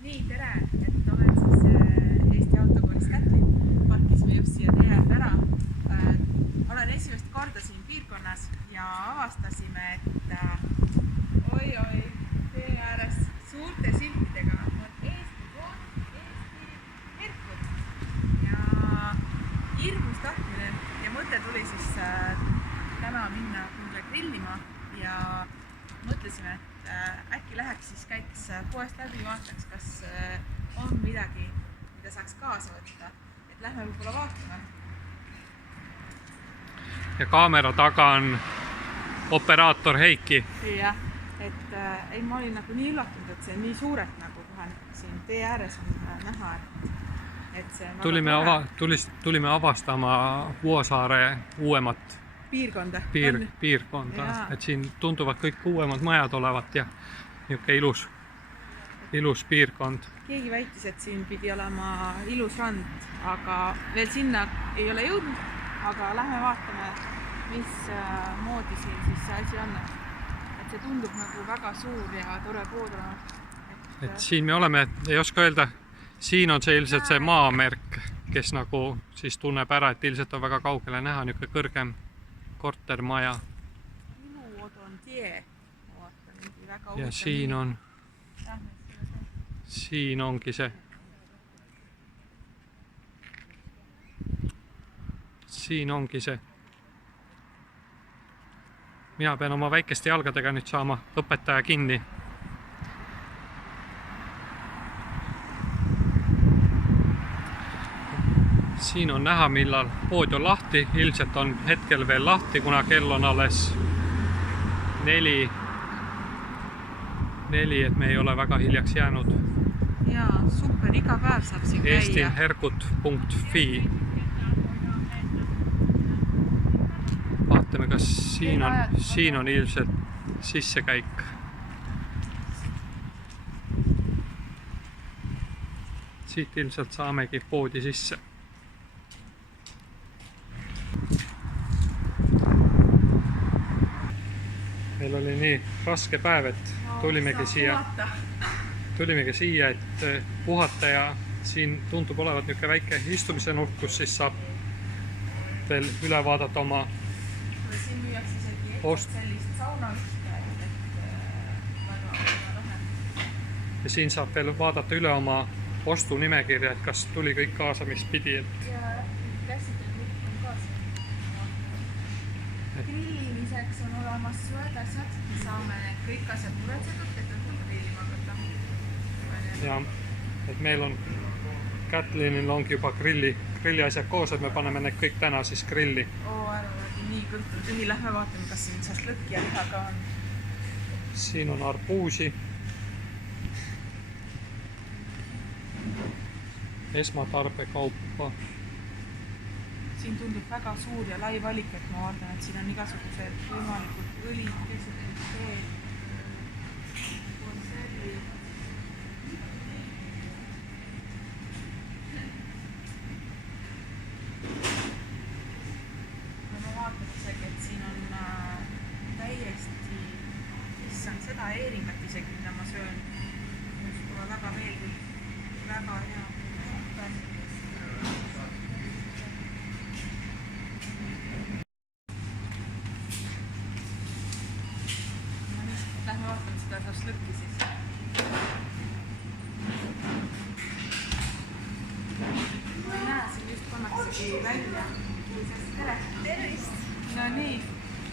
Nii, tere, et olen siis Eesti autokoolis Kätlin. Parkisime just siia tee äärde ära. Olen esimest korda siin piirkonnas ja avastasime, et oi, tee ääres suurte siltidega on Eesti kood, Eesti herkud ja hirmus tahtmine ja mõte tuli siis täna minna kuhugi grillima ja mõtlesime, et äkki läheks siis käiks poest läbi, vaataks, kas on midagi, mida saaks kaasa võtta. Et lähme võib-olla vaatame. Ja kaamera taga on operaator Heiki. Jah, et ei, ma olin nagu nii üllatunud, et see on nii suurelt nagu kohe siin tee ääres on näha, et see on tulime avastama Vuosaare uuemat piirkonda, et siin tunduvad kõik uuemad majad olevat ja niisugune ilus piirkond. Keegi väitis, et siin pidi olema ilus rand, aga veel sinna ei ole jõudnud, aga lähme vaatame, mis moodi siin siis see asi on. Et see tundub nagu väga suur ja tore pood olema. Et siin me oleme, ei oska öelda, siin on see ilmselt see maamärk, kes nagu siis tunneb ära, et ilmselt on väga kaugele näha niisugune kõrgem kortermaja. Minu on tie. Ja siin on, siin ongi see. Siin ongi see. Mina pean oma väikeste jalgadega nüüd saama õpetaja kinni. Siin on näha, millal pood on lahti. Ilmselt on hetkel veel lahti, kuna kell on alles 4, et me ei ole väga hiljaks jäänud. Jaa, super, iga päev saab siin käia. estinherkut.fi. Vaatame, kas siin on ilmselt sissekäik. Siit ilmselt saamegi poodi sisse. Meil oli nii raske päev, et tulimegi siia, et puhata ja siin tundub olevat niisugune väike istumise nurk, kus siis saab veel üle vaadata oma siin müüaks isegi sellist saunavist, ja siin saab veel vaadata üle oma ostunimekirja, et kas tuli kõik kaasa, mis pidi. Ja käsitööklubb on kaasa. Grillimiseks on olemas söödasjad, saame need kõik asjad muretsetud, et õhtul grillima võtta. Ja, et meil on Kätlinil ongi juba grilli asjad koos, et me paneme need kõik täna siis grilli. Ära räägi, nii kõht on tühi, lähme vaatame, kas siin šašlõkki ja liha ka on. Siin on arbuusi. Esmatarbekaupa. Siin tundub väga suur ja lai valik, et ma vaatan, et siin on igasugused võimalikud õlid, keset, teed, konservi. Ja ma vaatan isegi, et siin on täiesti, issand, seda eeringat isegi, mida ma söön. Just mulle väga meeldib, väga hea. Lähme vaatame seda šašlõkki siis. Ma ei näe, siin just pannaksegi välja. Tervist! No nii.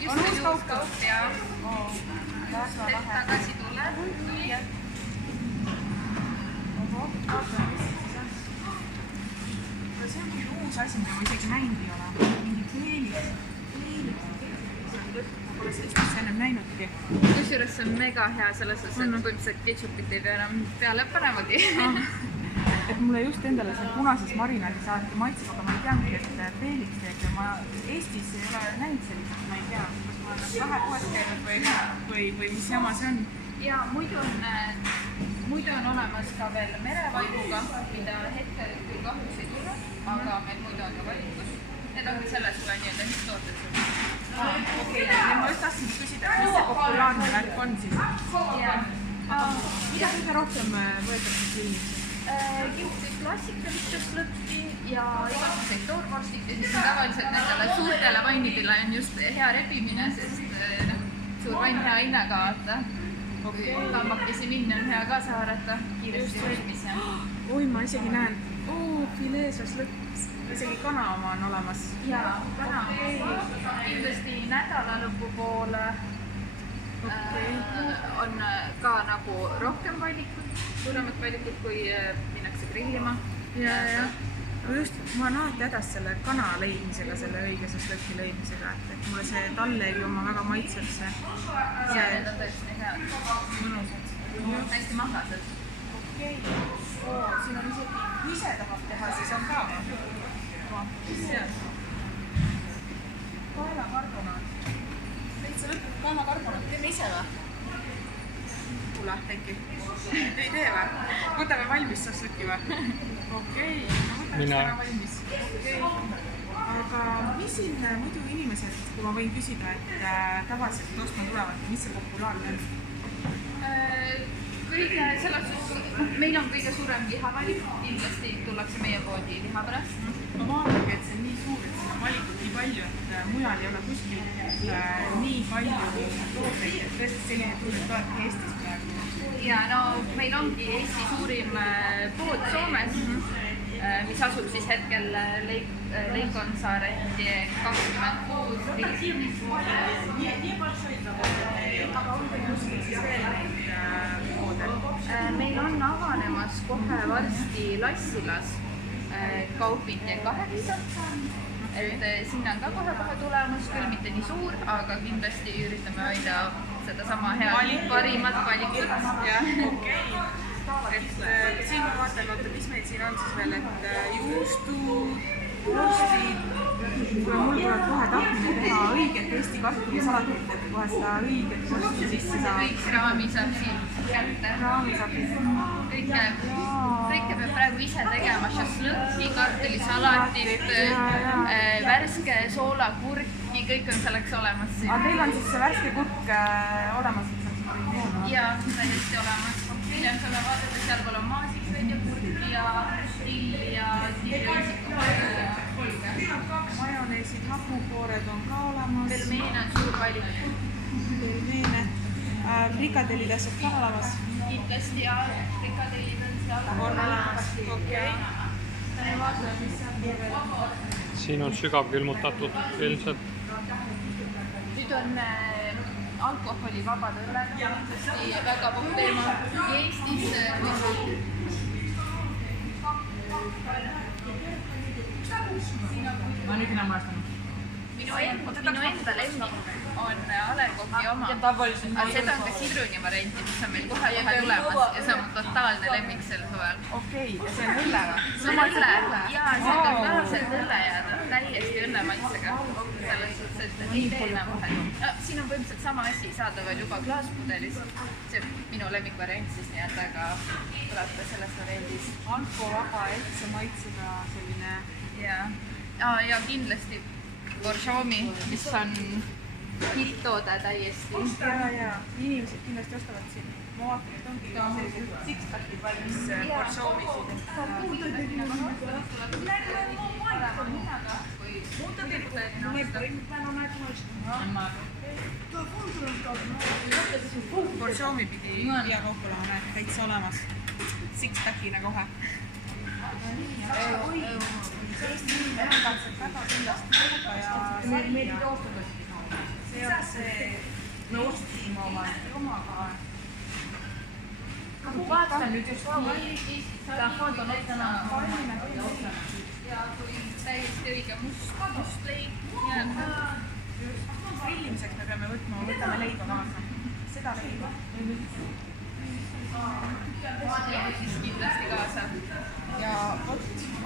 Just on uus kaup ja et tagasi tuleb. Vaatame, mis siis on. See on mingi uus asi, mida ma isegi näinud ei ole. Mingi kleeliks. Ma pole sellist ennem näinudki. Kusjuures see on mega hea selles osas, et põhimõtteliselt ketšupit ei pea enam peale panemagi. Et mulle just endale see punases marinaadis alati maitseb, aga ma ei teangi, et Felix teeb ja ma Eestis ei ole näinud sellist, ma ei tea, kas ma olen vähe poes käinud või mis jama see on. Ja muidu on olemas ka veel merevaibuga, mida hetkel küll kahjuks ei tulnud, aga meil muidu on ka valikus. Need ongi selles üle nii-öelda mis tooted sul. Okei, ja ma just tahtsin küsida, mis see populaarne värk on siis? Ja mida kõige rohkem võetakse grillimiseks? Kindlasti klassikalist šašlõkki ja igasuguseid toorvorstid ja siis tavaliselt nendele suurtele vannidele on just hea rebimine, sest suur vann hea hinnaga vaata. Kambakesi minna on hea kaasa haarata, kiiresti valmis ja... Oi, ma isegi näen, filee šašlõkk, isegi kana oma on olemas. Jaa, kana kindlasti nädala lõpu poole on ka nagu rohkem valikut, suuremat valikut, kui minnakse grillima. Ja. Just, ma olen alati hädas selle kana leidmisega, selle õige šašlõkki leidmisega, et mulle see tallegi oma väga maitseb see. Ja need on tõesti head. Mõnusad. Hästi magased. Okei. Siin on isegi, kui ise tahab teha, siis on ka. Mis see on? Kaelakarbonaat. Täitsa lõpuks kaelakarbonaat. Teeme ise või? Kuule, äkki. Ei tee või? Võtame valmis šašlõkki või? Okei. Ma võtame täna valmis. Aga mis siin muidu inimesed, kui ma võin küsida, et tavaliselt ostma tulevad, mis see populaarne on? Kõige selles suhtes, meil on kõige suurem lihavalik, kindlasti tullakse meie poodi liha pärast. Ma vaatagi, et see on nii suur, et siin on valikut nii palju, et mujal ei ole kuskil nii palju tooteid, et tõesti selline tuur, et olete Eestis praegu. Ja no meil ongi Eesti suurim pood Soomes, mis asub siis hetkel Leikonsaare 26. Aga on teil kuskil siis veel neid poode? Meil on avanemas kohe varsti Lassilas Kaupinge 8. Et sinna on ka kohe tulemus, küll mitte nii suur, aga kindlasti üritame hoida seda sama head parimat valikut. Jah, okei. Et siin ma vaatan, mis meil siin on siis veel, et juustud, vorstid, kuna mul tuleb kohe tahtmine teha õiget Eesti kartulisalatit, et kohe seda õiget vorsti sisse saab. Kõik raami saab siit kätte. Raami saab kõike peab praegu ise tegema, šašlõkki, kartulisalatit, värske soolakurki, kõik on selleks olemas siin. Aga teil on siis see värske kurk olemas? Jaa, täiesti olemas. Meil on selle vaadata, seal pool on maasiksed ja kurki ja tilli ja majoneesid, hapukoored on ka olemas. Pelmeen on suur valik. Pelmeene. Frikadellid asjad ka olemas? Kindlasti ja frikadellid on seal. On olemas, okei. Vaatame, mis seal veel. Siin on sügavkülmutatud ilmselt. Nüüd on alkoholivabad õlled, kindlasti väga popp teema nii Eestis Ma nüüd enam vaestan. minu enda lemmik on A Le Coq'i oma. Aga seda on ka sidruni varianti, mis on meil kohe tulemas ja see on totaalne lemmik sel suvel. Okei, ja see on õlle või? See on õlle. Jaa, see on totaalselt õlle ja täiesti õlle maitsega. Selles suhtes, et ei tee enam vahet. Siin on põhimõtteliselt sama asi saadaval juba klaaspudelis. See on minu lemmikvariant siis nii-et, aga tuleb ka selles variandis. Alkovaba etse maitsega selline. Ja kindlasti Borjomi, mis on hitttoode täiesti. Ja, inimesed kindlasti ostavad siin. Ma vaatan, et ongi sellised six-packid valmis Borjomisid. Borjomi pidi via kaupalaha näed täitsa olemas. Six-packina kohe. Eesti inimene katseb väga kindlasti kohta ja sarja. See on see Eesti omaga. Vaatan nüüd just ta foto näitena ja kui täiesti õige must leib. Grillimiseks me peame võtame leiba kaasa. Seda leiba. Siis kindlasti kaasa. Ja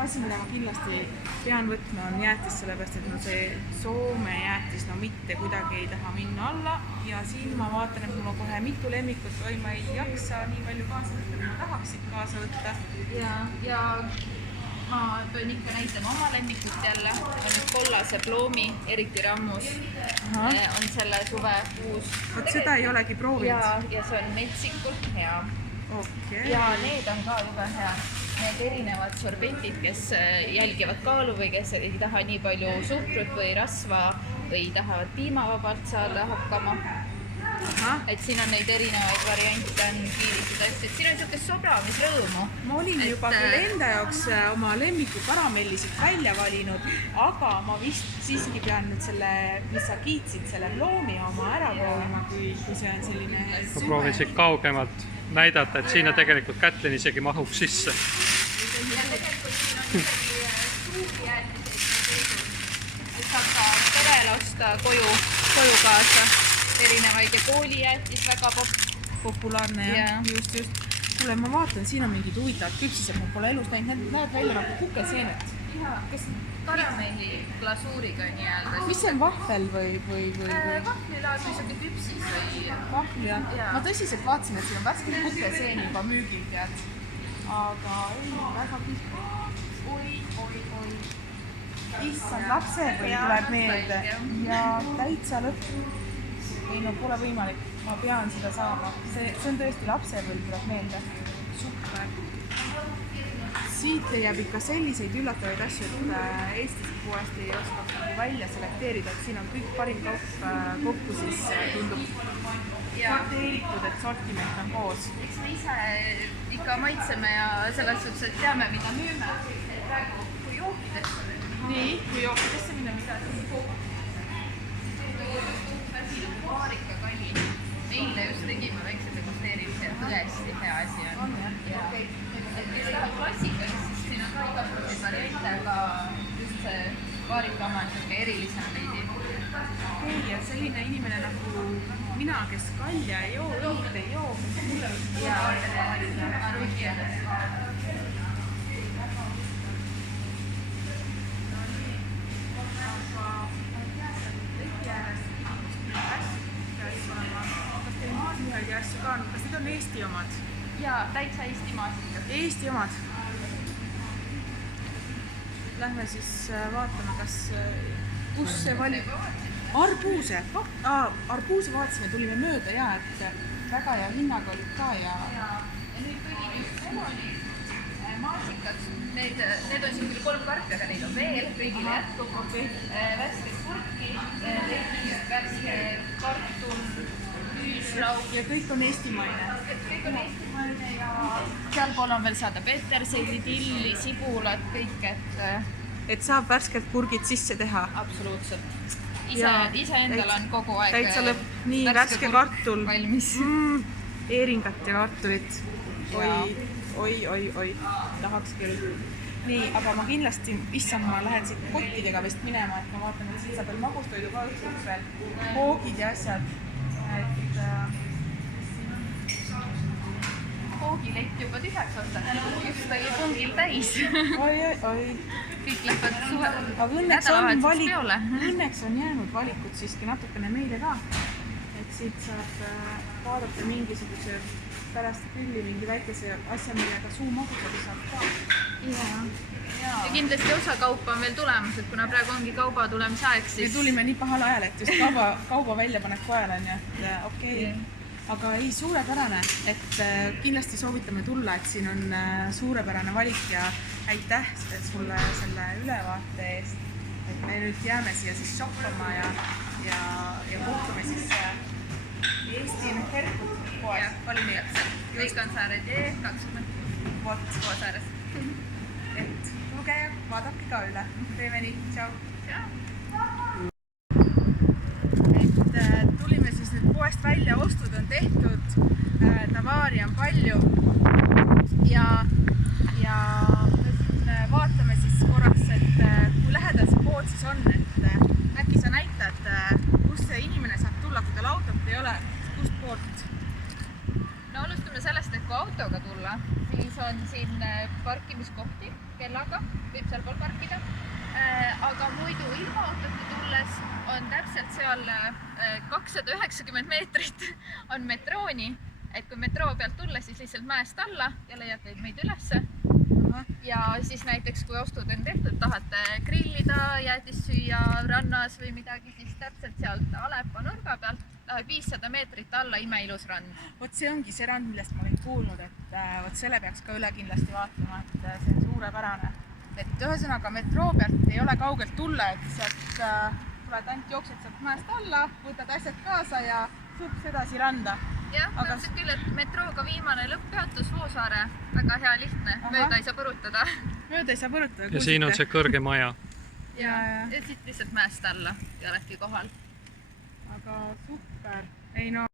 asi, mida ma kindlasti pean võtma, on jäätis, sellepärast et no see Soome jäätis no mitte kuidagi ei taha minna alla ja siin ma vaatan, et mul on kohe mitu lemmikut või ma ei jaksa nii palju kaasa võtta, kui ma tahaksid kaasa võtta. Ja ma pean ikka näitama oma lemmikut jälle, on nüüd kollase ploomi, eriti rammus, on selle suve uus. Vot seda ei olegi proovinud. Ja see on metsikult hea. okei. ja need on ka jube hea. Need erinevad sorbetid, kes jälgivad kaalu või kes ei taha nii palju suhkrut või rasva või tahavad piimavabalt saada hakkama. Et siin on neid erinevaid variante, on kiirised asjad. Siin on niisugust sobramisrõõmu. Ma olin juba küll enda jaoks oma lemmiku karamellisid välja valinud, aga ma vist siiski pean nüüd selle, mis sa kiitsid, selle ploomi oma ära proovima, kui see on selline Ma proovin siit kaugemalt näidata, et sinna tegelikult Kätlin isegi mahub sisse. Ja tegelikult siin on isegi suuri jäätiseid, et saab ka perele osta koju kaasa. Erinevaid ja koolijäätis väga populaarne jah, just. Kuule, ma vaatan, siin on mingid huvitavad küpsised, ma pole elus näinud, need näeb välja nagu kukeseened. Kes karamelli glasuuriga nii-öelda. Mis see on, vahvel või? Vahvlilaad või siuke küpsis või? Vahvli jah. Ma tõsiselt vaatasin, et siin on värskelt kukeseeni juba müügil, tead. Aga ei, väga kihvt. Oi. Issand, lapsepõlv tuleb meelde ja täitsa lõpp. Ei no pole võimalik, ma pean seda saama. See on tõesti lapsepõlv tuleb meelde. Super. Siit leiab ikka selliseid üllatavaid asju, et Eestis poest ei oska välja selekteerida, et siin on kõik parim kaup kokku, siis tundub sorteeritud, et sortiment on koos. Eks me ise ikka maitseme ja selles suhtes, et teame, mida müüme. Praegu kui jookidesse. Nii, kui jookidesse minna, mida siis kogu? Vaarikakali. Eile just tegime väikse degusteerimise ja tõesti hea asi on. Et kes tahab klassikalist, siis siin on ka igasuguseid variante, aga just see vaarikama on niisugune erilisem veidi. Okei, ja selline inimene nagu mina, kes kalja ei joo, õlut ei joo. Ja arvuti. Kas need on Eesti omad? Jaa, täitsa Eesti maasikas. Eesti omad. Lähme siis vaatame, kus see valib. Arbuuse. Arbuuse vaatasime, tulime mööda ja et väga hea hinnaga olid ka ja nüüd tulid just meloni maasikad. Need on siin küll 3 karpi, aga neid on veel, kõigile jätkub. Värsket kurki, värske kartul, küüslauk. Ja kõik on eestimaine. Kõik on eestimaine ja sealpool on veel saada peterseili, tilli, sibulat, kõik, et saab värskelt kurgid sisse teha. Absoluutselt. Ise endal on kogu aeg täitsa lõpp. Nii, värske kartul. Valmis. Eeringat ja kartulit. Oi. Tahaks küll. Nii, aga ma kindlasti, issand, ma lähen siit kottidega vist minema, et ma vaatan, et siit saab veel magustoidu ka õhtuks veel. Hoogid ja asjad. Hoogilett juba tühjaks ostatud, just oli pungil täis. Oi. Kõik lähevad suve Õnneks on jäänud valikud siiski natukene meile ka. Et siit saab vaadata mingisuguse pärast külli mingi väikese asja, millega suu magustada saab ka. Ja kindlasti osa kaupa on veel tulemas, et kuna praegu ongi kauba tulemise aeg, siis... Me tulime nii pahal ajal, et just kauba väljapaneku ajal on ju, et okei. Aga ei, suurepärane, et kindlasti soovitame tulla, et siin on suurepärane valik ja aitäh sulle selle ülevaate eest. Et me nüüd jääme siia siis shoppama ja kohtume siis Eesti Herkut poes. Kõik on Saare tee 20 Koosaares. Et tulge ja vaadake ka üle. Teeme nii, tšau. Et tulime siis nüüd poest välja, ostud on tehtud, tavaari on palju ja me siin vaatame siis korraks, et kui lähedal see pood siis on, et äkki sa näitad, kus see inimene saab tulla, kui tal autot ei ole, kust poolt? No alustame sellest, et kui autoga tulla, siis on siin parkimiskohti kellaga, võib seal pool parkida. Aga muidu ilma autoga tulles on täpselt seal 290 meetrit on metrooni, et kui metroo pealt tulla, siis lihtsalt mäest alla ja leiate meid ülesse. ja siis näiteks kui ostud on tehtud, tahate grillida, jäätist süüa rannas või midagi, siis täpselt sealt Alepa nurga pealt läheb 500 meetrit alla imeilus rand. Vot see ongi see rand, millest ma olin kuulnud, et vot selle peaks ka üle kindlasti vaatama, et see on suurepärane. Et ühesõnaga metroo pealt ei ole kaugelt tulla, et sealt tuled ainult jooksed sealt mäest alla, võtad asjad kaasa ja sups edasi randa. Jah, mõtlesin küll, et metrooga viimane lõpppeatus Voosaare, väga hea lihtne, mööda ei saa põrutada. Mööda ei saa põrutada. Ja siin on see kõrge maja. Ja siit lihtsalt mäest alla ja oledki kohal. Aga super. Ei no